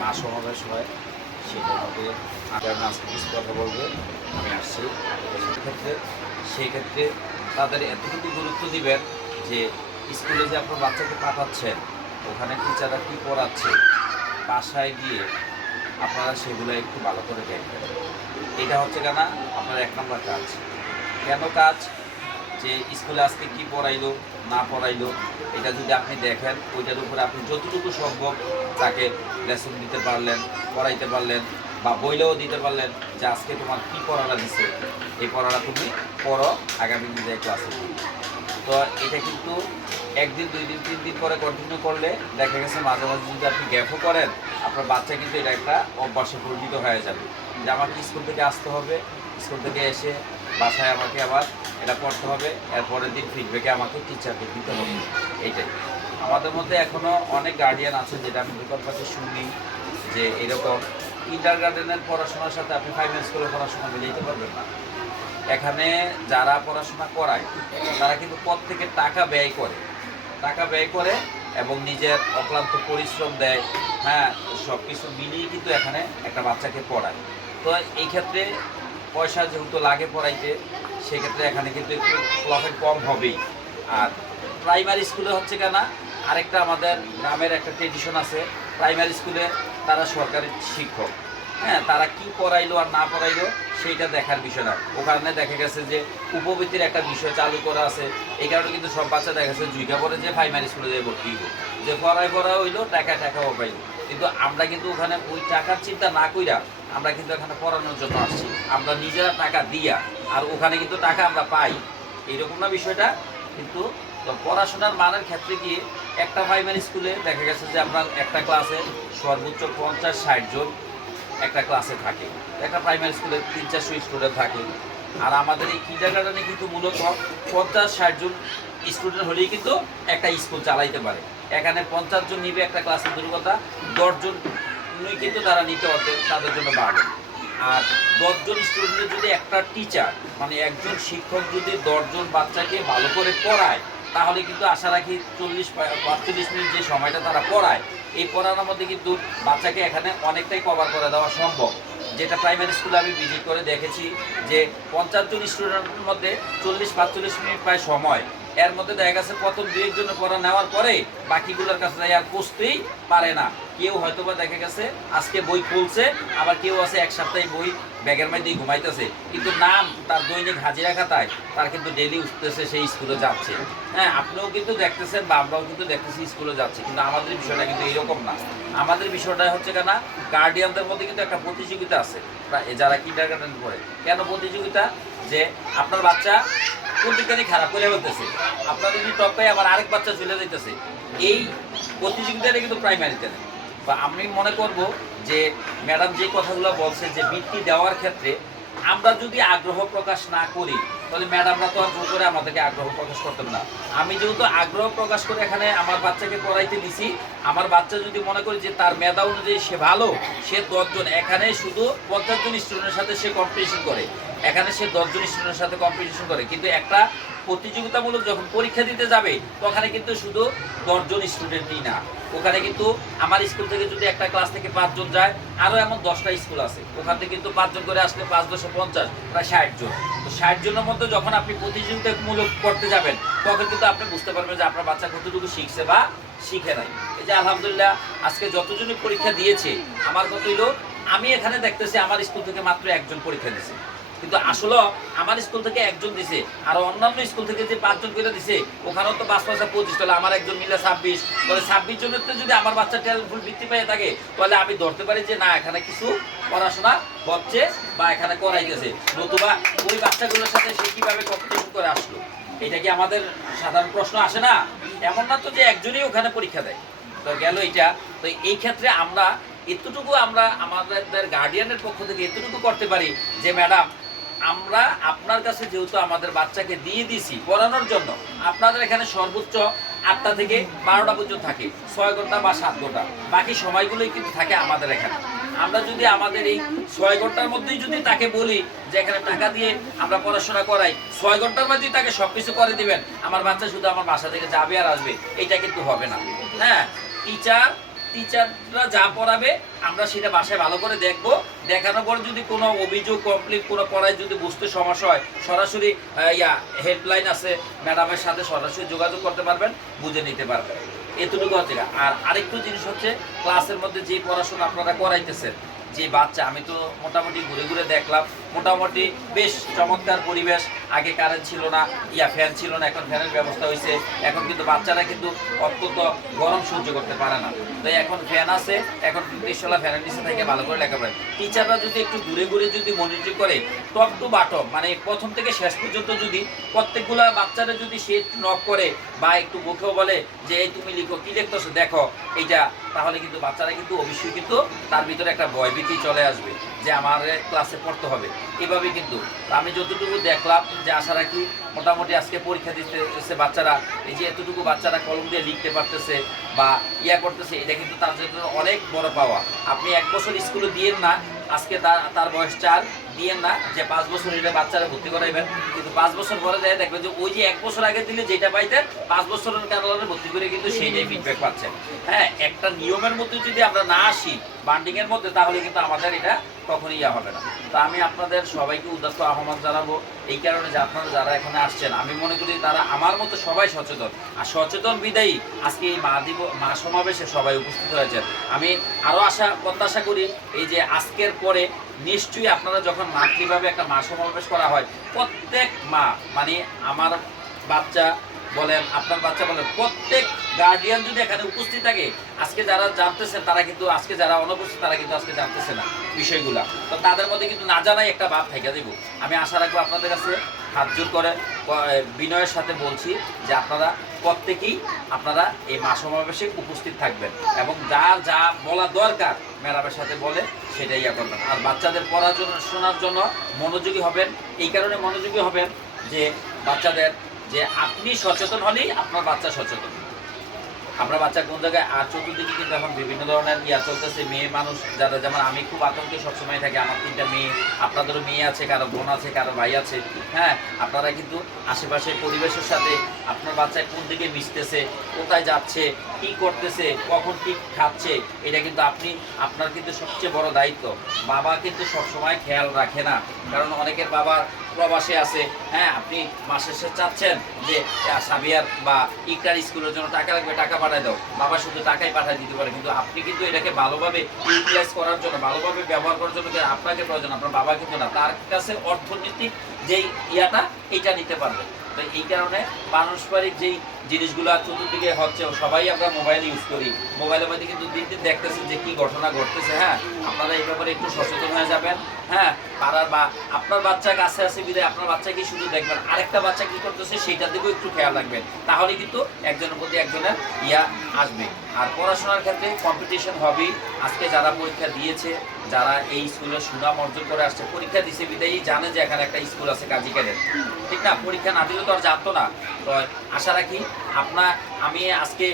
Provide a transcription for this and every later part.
মা সমাবেশ হয় সেটার মধ্যে আগার আজকে কিছু কথা বলবে, আমি আসছি। সেক্ষেত্রে সেই ক্ষেত্রে তাদের এতটুকু গুরুত্ব দিবেন যে স্কুলে যে আপনার বাচ্চাকে পাঠাচ্ছেন, ওখানে টিচাররা কী পড়াচ্ছে, বাসায় গিয়ে আপনারা সেগুলো একটু ভালো করে দেখবেন। এটা হচ্ছে কেনা? আপনার এক নম্বর কাজ। কেন কাজ? যে স্কুলে আজকে কি পড়াইলো, না পড়াইলো, এটা যদি আপনি দেখেন, ওইটার উপরে আপনি যতটুকু সম্ভব তাকে লেসন দিতে পারলেন, পড়াইতে পারলেন, বা বইলেও দিতে পারলেন যে আজকে তোমার কি পড়াটা দিছে। এই পড়াটা তুমি পড়ো আগামী দিনে ক্লাসে তো এটা কিন্তু একদিন, দুই দিন, তিন দিন পরে কন্টিনিউ করলে দেখা গেছে মাঝে মাঝে যদি আপনি গ্যাপও করেন, আপনার বাচ্চা কিন্তু এটা একটা অভ্যাসে পরিণত হয়ে যাবে। যে আমাকে স্কুল থেকে আসতে হবে, স্কুল থেকে এসে বাসায় আমাকে আবার এটা করতে হবে, এরপরের দিন ফিডব্যাকে আমাকে টিচারকে দিতে হবে। এইটাই। আমাদের মধ্যে এখনও অনেক গার্ডিয়ান আছে যেটা আমি বিকল্প পাশে শুনি যে এরকম ইন্টার গার্ডেনের পড়াশোনার সাথে আপনি ফাইন্যান্স করে পড়াশোনা মিলিয়ে পারবেন না। এখানে যারা পড়াশোনা করায়, তারা কিন্তু থেকে টাকা ব্যয় করে। টাকা ব্যয় করে এবং নিজের অক্লান্ত পরিশ্রম দেয়। হ্যাঁ সব কিছু মিলিয়ে কিন্তু এখানে একটা বাচ্চাকে পড়ায়। তো এই ক্ষেত্রে পয়সা যেহেতু লাগে পড়াইতে সেক্ষেত্রে এখানে কিন্তু একটু প্রফিট কম হবেই। আর প্রাইমারি স্কুলে হচ্ছে কেনা? আরেকটা আমাদের গ্রামের একটা ট্রেডিশন আছে। প্রাইমারি স্কুলে তারা সরকারি শিক্ষক। হ্যাঁ তারা কি পড়াইলো আর না পড়াইলো সেইটা দেখার বিষয় না। ওখানে দেখা গেছে যে উপবৃত্তির একটা বিষয় চালু করা আছে। এই কারণে কিন্তু সব বাচ্চা দেখা গেছে জুইকা পরে যে প্রাইমারি স্কুলে যে ভর্তি হইব যে পড়ায় পড়া হইল টাকা টাকাও পাইলো। কিন্তু আমরা কিন্তু ওখানে ওই টাকার চিন্তা না কইরা আমরা কিন্তু এখানে পড়ানোর জন্য আসছি। আমরা নিজেরা টাকা দিয়া, আর ওখানে কিন্তু টাকা আমরা পাই। এইরকম না বিষয়টা, কিন্তু পড়াশোনার মানের ক্ষেত্রে গিয়ে একটা প্রাইমারি স্কুলে দেখা গেছে যে আমরা একটা ক্লাসে সর্বোচ্চ পঞ্চাশ, ষাট জন একটা ক্লাসে থাকে। একটা প্রাইমারি স্কুলে তিন, চারশো স্টুডেন্ট থাকে। আর আমাদের এই কিন্ডার গার্ডেনে কিন্তু মূলত পঞ্চাশ, ষাট জন স্টুডেন্ট হলেই কিন্তু একটা স্কুল চালাইতে পারে। এখানে পঞ্চাশ জন নিবে একটা ক্লাসের দুর্গতা দশজন কিন্তু তারা নিতে পারতে তাদের জন্য বাড়বে আর দশজন স্টুডেন্টের যদি একটা টিচার মানে একজন শিক্ষক যদি দশজন বাচ্চাকে ভালো করে পড়ায়, তাহলে কিন্তু আশা রাখি চল্লিশ পঁয়তাল্লিশ মিনিট যে সময়টা তারা পড়ায়, এই পড়ানোর মধ্যে কিন্তু বাচ্চাকে এখানে অনেকটাই কভার করে দেওয়া সম্ভব। যেটা প্রাইমারি স্কুলে আমি ভিজিট করে দেখেছি যে পঞ্চাশ জন স্টুডেন্টের মধ্যে চল্লিশ পাঁচচল্লিশ মিনিট প্রায় সময় এর মধ্যে দেখা গেছে প্রথম দুই জন্য পড়া নেওয়ার পরে বাকিগুলোর কাছে যাই আর পুষতেই পারে না। কেউ হয়তো বা দেখা গেছে আজকে বই খুলছে, আবার কেউ আছে এক সপ্তাহে বই ব্যাগের মধ্যেই ঘুমাইতেছে। কিন্তু নাম তার দৈনিক হাজিরা খাতায় তার কিন্তু ডেলি উঠতেছে সেই স্কুলে যাচ্ছে। হ্যাঁ আপনিও কিন্তু দেখতেছেন বা আমরাও কিন্তু দেখতেছি স্কুলে যাচ্ছে। কিন্তু আমাদের বিষয়টা কিন্তু এইরকম না। আমাদের বিষয়টা হচ্ছে কেনা গার্ডিয়ানদের মধ্যে কিন্তু একটা প্রতিযোগিতা আছে। যারা কিন্ডার গার্ডেন পড়ে। কেন প্রতিযোগিতা? যে আপনার বাচ্চা কোন দিকটাই খারাপ করে ফেলতেছে? আপনার যদি টপে আবার আরেক বাচ্চা চলে যাইতেছে। এই প্রতিযোগিতাটা কিন্তু প্রাইমারিতে নেই। বা আমি মনে করব যে ম্যাডাম যে কথাগুলো বলছে, যে বৃত্তি দেওয়ার ক্ষেত্রে আমরা যদি আগ্রহ প্রকাশ না করি, তাহলে ম্যাডামরা তো আর জোর করে আমাদেরকে আগ্রহ প্রকাশ করতেন না। আমি যেহেতু আগ্রহ প্রকাশ করে এখানে আমার বাচ্চাকে পড়াইতে দিছি, আমার বাচ্চা যদি মনে করি যে তার মেধা অনুযায়ী সে ভালো, সে দশজন, এখানে শুধু পঞ্চাশ জন স্টুডেন্টের সাথে সে কম্পিটিশন করে। এখানে সে দশজন স্টুডেন্টের সাথে কম্পিটিশন করে। কিন্তু একটা প্রতিযোগিতামূলক যখন পরীক্ষা দিতে যাবে, তখন কিন্তু শুধু দশজন স্টুডেন্টই না। ওখানে কিন্তু আমার স্কুল থেকে যদি একটা ক্লাস থেকে পাঁচজন যায় আরও এমন দশটা স্কুল আছে। ওখান থেকে কিন্তু পাঁচজন করে আসলে পাঁচ দশশো পঞ্চাশ, প্রায় ষাট জন। তো ষাট জনের মধ্যে যখন আপনি প্রতিযোগিতামূলক করতে যাবেন, তখন কিন্তু আপনি বুঝতে পারবেন যে আপনার বাচ্চা কতটুকু শিখছে বা শিখে নাই। এই যে আলহামদুলিল্লাহ, আজকে যতজনই পরীক্ষা দিয়েছে, আমার কত হইল, আমি এখানে দেখতেছি আমার স্কুল থেকে মাত্র একজন পরীক্ষা দিয়েছে। কিন্তু আসলে আমার স্কুল থেকে একজন দিছে, আর অন্যান্য স্কুল থেকে যে পাঁচজন করে দিছে, ওখানেও তো পাঁচ পাঁচটা পঁচিশ, তাহলে আমার একজন মিলে ছাব্বিশ। তাহলে ছাব্বিশ জনের তো যদি আমার বাচ্চা ট্যালেন্টফুল বৃত্তি পেয়ে থাকে, তাহলে আমি ধরতে পারি যে না, এখানে কিছু পড়াশোনা হচ্ছে বা এখানে করাইতেছে। নতুবা ওই বাচ্চাগুলোর সাথে সে কীভাবে কম্পিটিশন করে আসলো? এটা কি আমাদের সাধারণ প্রশ্ন আসে না? এমন না তো যে একজনই ওখানে পরীক্ষা দেয়। তো গেল এটা। তো এই ক্ষেত্রে আমরা এতটুকু আমরা আমাদের গার্ডিয়ানের পক্ষ থেকে এতটুকু করতে পারি যে, ম্যাডাম আমরা আপনার কাছে যেহেতু আমাদের বাচ্চাকে দিয়ে দিছি পড়ানোর জন্য, আপনাদের এখানে সর্বোচ্চ আটটা থেকে বারোটা পর্যন্ত থাকে, ছয় ঘণ্টা বা সাত ঘণ্টা। বাকি সময়গুলোই কিন্তু থাকে আমাদের এখানে। আমরা যদি আমাদের এই ছয় ঘণ্টার মধ্যেই যদি তাকে বলি যে এখানে টাকা দিয়ে আমরা পড়াশোনা করাই, ছয় ঘণ্টার মধ্যেই তাকে সব কিছু করে দিবেন, আমার বাচ্চা শুধু আমার বাসা থেকে যাবে আর আসবে, এটা কিন্তু হবে না। হ্যাঁ টিচার টিচাররা যা পড়াবে, আমরা সেটা বাসায় ভালো করে দেখব। দেখানোর পর যদি কোনো অভিযোগ কমপ্লিট কোনো পড়ায় যদি বুঝতে সমস্যা হয়, সরাসরি ইয়া হেল্পলাইন আছে ম্যাডামের সাথে সরাসরি যোগাযোগ করতে পারবেন, বুঝে নিতে পারবেন। এতটুকু হচ্ছে আর আরেকটু জিনিস হচ্ছে ক্লাসের মধ্যে যে পড়াশোনা আপনারা করাইতেছেন, যে বাচ্চা, আমি তো মোটামুটি ঘুরে ঘুরে দেখলাম মোটামুটি বেশ চমৎকার পরিবেশ। আগে কারেন্ট ছিল না, ইয়া ফ্যান ছিল না, এখন ফ্যানের ব্যবস্থা হয়েছে এখন কিন্তু বাচ্চারা কিন্তু অত্যন্ত গরম সহ্য করতে পারে না। তাই এখন ফ্যান আছে, এখন নিশ্চলা ফ্যানের নিচে থেকে ভালো করে লেখাপড়া। টিচাররা যদি একটু ঘুরে ঘুরে যদি মনিটর করে টপ টু বাটম মানে প্রথম থেকে শেষ পর্যন্ত যদি প্রত্যেকগুলা বাচ্চারা যদি সে একটু নক করে বা একটু মুখেও বলে যে, এই তুমি লিখো, কি লিখতেছো? দেখো। এইটা, তাহলে কিন্তু বাচ্চারা কিন্তু অবশ্যই কিন্তু তার ভিতরে একটা ভয়ভীতি চলে আসবে যে, আমার ক্লাসে পড়তে হবে। এভাবে কিন্তু। আমি যতটুকু দেখলাম যে আশা রাখি মোটামুটি আজকে পরীক্ষা দিতেছে বাচ্চারা। এই যে এতটুকু বাচ্চারা কলম দিয়ে লিখতে পারতেছে বা ইয়া করতেছে, এটা কিন্তু তার জন্য অনেক বড় পাওয়া। আপনি এক বছর স্কুলে দিয়েন না, আজকে তার তার বয়স চার। দিয়েন না যে পাঁচ বছর এটা বাচ্চারা ভর্তি করাইবেন। কিন্তু পাঁচ বছর পরে যায় দেখবেন যে ওই যে এক বছর আগে দিলে যেটা পাইতেন, পাঁচ বছরের কারণে ভর্তি করে কিন্তু সেইটাই ফিডব্যাক পাচ্ছেন। হ্যাঁ একটা নিয়মের মধ্যে যদি আমরা না আসি বান্ডিং এর মধ্যে, তাহলে কিন্তু আমাদের এটা কখনই ইয়া হবে না। তো আমি আপনাদের সবাইকে উদ্যস্ত আহ্বান জানাব। এই কারণে যে আপনারা যারা এখানে আসছেন, আমি মনে করি তারা আমার মতো সবাই সচেতন। আর সচেতন বিদায়ী আজকে এই মা দিব, মা সমাবেশে সবাই উপস্থিত হয়েছেন। আমি আরও আশা, প্রত্যাশা করি এই যে আজকের পরে নিশ্চয়ই আপনারা যখন মাতৃভাবে একটা মা সমাবেশ করা হয়, প্রত্যেক মা মানে আমার বাচ্চা বলেন, আপনার বাচ্চা বলেন, প্রত্যেক গার্ডিয়ান যদি এখানে উপস্থিত থাকে, আজকে যারা জানতেছেন তারা কিন্তু, আজকে যারা অনুপস্থিত তারা কিন্তু আজকে জানতেছে না বিষয়গুলা। তো তাদের মধ্যে কিন্তু না জানাই একটা ভাব থেকে দেবো আমি আশা রাখব আপনাদের কাছে হাত জোর করে বিনয়ের সাথে বলছি যে আপনারা প্রত্যেকেই আপনারা এই মা সমাবেশে উপস্থিত থাকবেন এবং যা যা বলা দরকার ম্যাডামের সাথে বলে সেটাই ইয়া করবেন। আর বাচ্চাদের পড়ার জন্য, শোনার জন্য মনোযোগী হবেন। এই কারণে মনোযোগী হবেন যে বাচ্চাদের যে আপনি সচেতন হলেই আপনার বাচ্চা সচেতন। আপনার বাচ্চা কোন জায়গায় আর চতুর্দিকে কিন্তু এখন বিভিন্ন ধরনের ইয়া চলতেছে, মেয়ে মানুষ যারা যেমন আমি খুব আতঙ্কে সবসময় থাকি, আমার তিনটা মেয়ে, আপনাদেরও মেয়ে আছে, কারও বোন আছে, কারও ভাই আছে হ্যাঁ? আপনারা কিন্তু আশেপাশের পরিবেশের সাথে আপনার বাচ্চা কোন দিকে মিশতেছে, কোথায় যাচ্ছে, কি করতেছে, কখন কি খাচ্ছে, এটা কিন্তু আপনি, আপনার কিন্তু সবচেয়ে বড় দায়িত্ব। বাবা কিন্তু সবসময় খেয়াল রাখে না। কারণ অনেকের বাবা প্রবাসে আছে হ্যাঁ আপনি মাসের শেষে চাচ্ছেন যে সাবিয়ার বা ইকরার স্কুলের জন্য টাকা লাগবে, টাকা পাঠাই দাও। বাবা শুধু টাকাই পাঠায় দিতে পারে, কিন্তু আপনি কিন্তু এটাকে ভালোভাবে ইউটিলাইজ করার জন্য, ভালোভাবে ব্যবহার করার জন্য আপনাকে প্রয়োজন, আপনার বাবা কিন্তু না, তার কাছে অর্থনৈতিক যেই ইয়াটা এটা নিতে পারবে। তো এই কারণে পারস্পরিক যেই জিনিসগুলো চতুর্দিকে হচ্ছে, সবাই আমরা মোবাইল ইউজ করি। মোবাইলের মধ্যে কিন্তু দিন দিন দেখতেছেন যে কি ঘটনা ঘটতেছে হ্যাঁ? আপনারা এই ব্যাপারে একটু সচেতন হয়ে যাবেন হ্যাঁ? পাড়ার বা, আপনার বাচ্চা কাছে আছে বিদায়, আপনার বাচ্চাকে শুধু দেখবেন? আরেকটা বাচ্চা কি করতেছে সেইটার দিকেও একটু খেয়াল রাখবেন। তাহলে কিন্তু একজনের প্রতি একজনের ইয়া আসবে। আর পড়াশোনার ক্ষেত্রে কম্পিটিশন হবেই। আজকে যারা পরীক্ষা দিয়েছে, যারা এই স্কুলে সুনাম অর্জন করে আসছে, পরীক্ষা দিছে বিদায়ী, জানে যে এখানে একটা স্কুল আছে কাজী ঠিক না? পরীক্ষা না দিলে তো আর জানতো না। তো আশা রাখি আপনার আমি আজকে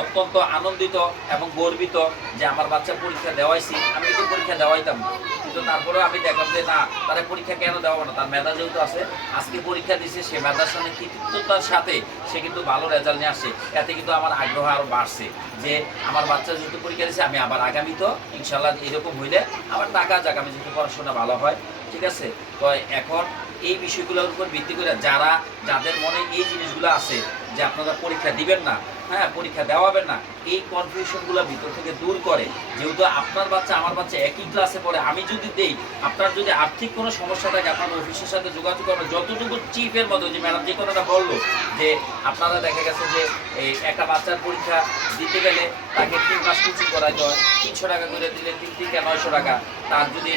অত্যন্ত আনন্দিত এবং গর্বিত যে আমার বাচ্চা পরীক্ষা দেওয়াইছি। আমি কিন্তু পরীক্ষা দেওয়াইতাম। কিন্তু তারপরেও আমি দেখলাম যে না, তারা পরীক্ষা কেন দেওয়া না? তার মেধা যেহেতু আছে, আজকে পরীক্ষা দিছে, সে মেধার সাথে কৃতিত্বতার সাথে সে কিন্তু ভালো রেজাল্ট নিয়ে আসছে। এতে কিন্তু আমার আগ্রহ আরও বাড়ছে যে আমার বাচ্চা যেহেতু পরীক্ষা দিচ্ছে আমি আবার আগামী তো ইনশাল্লাহ এরকম হইলে আবার টাকা যাক, আমি যেহেতু পড়াশোনা ভালো হয়, ঠিক আছে? তো এখন এই বিষয়গুলোর উপর ভিত্তি করে যারা, যাদের মনে এই জিনিসগুলো আছে যে আপনারা পরীক্ষা দিবেন না হ্যাঁ পরীক্ষা দেওয়াবেন না, এই কনফিউশনগুলো ভিতর থেকে দূর করে। যেহেতু আপনার বাচ্চা আমার বাচ্চা একই ক্লাসে পড়ে, আমি যদি দেই, আপনার যদি আর্থিক কোনো সমস্যা থাকে, আপনার অফিসের সাথে যোগাযোগ করবেন। যতটুকু চিপের মতো যে ম্যাডাম যে কথাটা বলল, যে আপনারা দেখা গেছে যে, এই একটা বাচ্চার পরীক্ষা দিতে গেলে তাকে তিন মাস কোচিং করাইতে হয়। তিনশো টাকা করে দিলে তিন থেকে নয়শো টাকা। তার যদি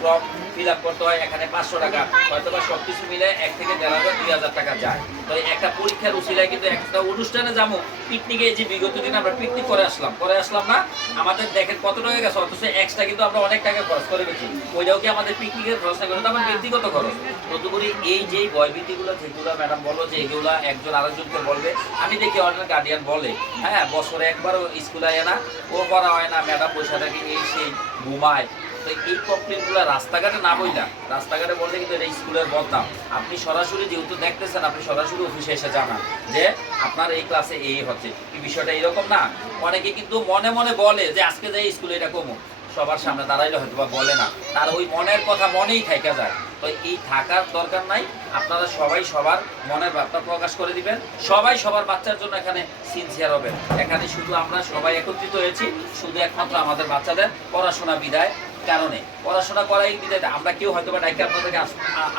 ফর্ম ফিল আপ করতে হয়, এখানে পাঁচশো টাকা। হয়তো বা সব মিলে এক থেকে দেড় হাজার, দুই হাজার টাকা যায়। তো একটা পরীক্ষার উচিলায় কিন্তু একটা অনুষ্ঠানে যাব। পিকনিকে যে বিগত দিন আমরা পিকনিক করে আসলাম। করে আসলাম না, আমাদের দেখেন কত টাকা গেছে, অথচ এক্সট্রা কিন্তু আমরা অনেক টাকা খরচ করে গেছি ওইটাও কি আমাদের পিকনিকের খরচ না কিন্তু আমার ব্যক্তিগত খরচ। তদুপরি এই যে বয়বীতিগুলো যেগুলো ম্যাডাম বলো যে এগুলো একজন আরেকজনকে বলবে, আমি দেখি অনেক গার্ডিয়ান বলে। হ্যাঁ বছরে একবারও স্কুলে আয় না, ও করা হয় না ম্যাডাম বসে থাকে এই সেই ঘুমায়। এই কমপ্লেনগুলো রাস্তাঘাটে না বইলা, রাস্তাঘাটে বললে কিন্তু এটা স্কুলের বদনাম। আপনি সরাসরি যেহেতু দেখতেছেন, আপনি সরাসরি অফিসে এসে জানান যে আপনার এই ক্লাসে এই হচ্ছে। এই বিষয়টা এরকম না। অনেকে কিন্তু মনে মনে বলে যে, আজকে যে স্কুলে এটা কমুক সবার সামনে দাঁড়াইলে হয়তো বা বলে না। তার ওই মনের কথা মনেই থাকা যায়। তো এই থাকার দরকার নাই। আপনারা সবাই সবার মনের ভাবটা প্রকাশ করে দিবেন। সবাই সবার বাচ্চার জন্য এখানে সিনসিয়ার হবেন। এখানে শুধু আমরা সবাই একত্রিত হয়েছি। শুধু একমাত্র আমাদের বাচ্চাদের পড়াশোনা বিদায়। কারণে। পড়াশোনা করাই দিতে আমরা কেউ হয়তো বা ডাইকে আপনাদেরকে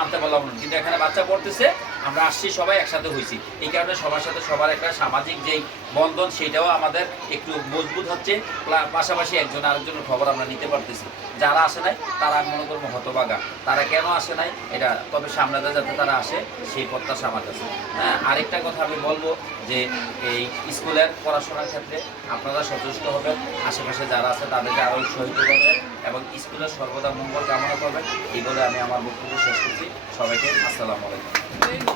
আনতে পারলাম না। কিন্তু এখানে বাচ্চা পড়তেছে আমরা আসছি, সবাই একসাথে হয়েছি এই কারণে সবার সাথে সবার একটা সামাজিক যেই বন্ধন, সেটাও আমাদের একটু মজবুত হচ্ছে। পাশাপাশি একজন আরেকজনের খবর আমরা নিতে পারতেছি। যারা আসে নাই, তারা আমি মনে করব হতবাগা তারা কেন আসে নাই, এটা তবে দিয়ে যাতে তারা আসে, সেই প্রত্যাশা আমার কাছে। হ্যাঁ আরেকটা কথা আমি বলব যে, এই স্কুলের পড়াশোনার ক্ষেত্রে আপনারা সচেষ্ট হবেন। আশেপাশে যারা আছে, তাদেরকে আরও উৎসাহিত করবেন এবং স্কুলের সর্বদা মঙ্গল কামনা করবেন। এই বলে আমি আমার বক্তব্য শেষ করছি। সবাইকে আসসালামু আলাইকুম।